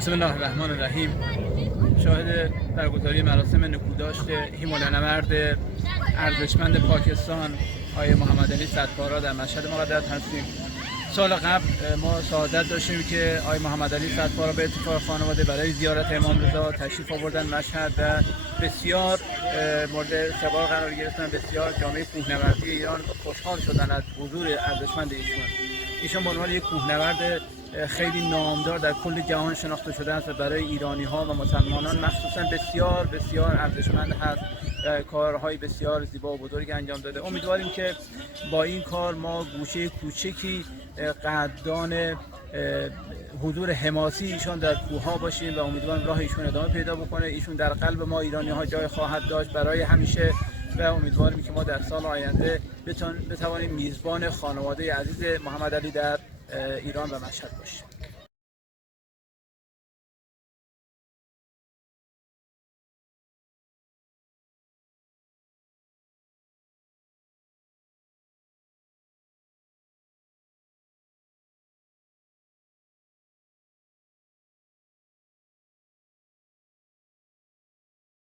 بسم الله الرحمن الرحیم. شاهد برگزاری مراسم نکوداشت هیمالنورد ارزشمند پاکستان آقای محمد علی صدپارا در مشهد مقدس هستیم. سال قبل ما سعادت داشتیم که آقای محمد علی صدپارا به اتفاق خانواده برای زیارت امام رضا تشریف آوردن مشهد و بسیار مورد سوار قرار گرفتن. بسیار جامعه کوهنوردی ایران خوشحال شدن از حضور ارزشمند ایشون به عنوان یک کوهنورد خیلی نامدار در کل جهان شناخته شده است و برای ایرانی ها و مسلمانان مخصوصا بسیار بسیار ارزشمند هست. کارهای بسیار زیبا و بزرگ انجام داده. امیدواریم که با این کار ما گوشه کوچکی قدردان حضور حماسی ایشان در کوه ها باشیم و امیدواریم راه ایشون ادامه پیدا بکنه. ایشون در قلب ما ایرانی ها جای خواهد داشت برای همیشه و امیدواریم که ما در سال آینده بتوانیم میزبان خانواده عزیز محمد علی در ایران و مشهد باشیم.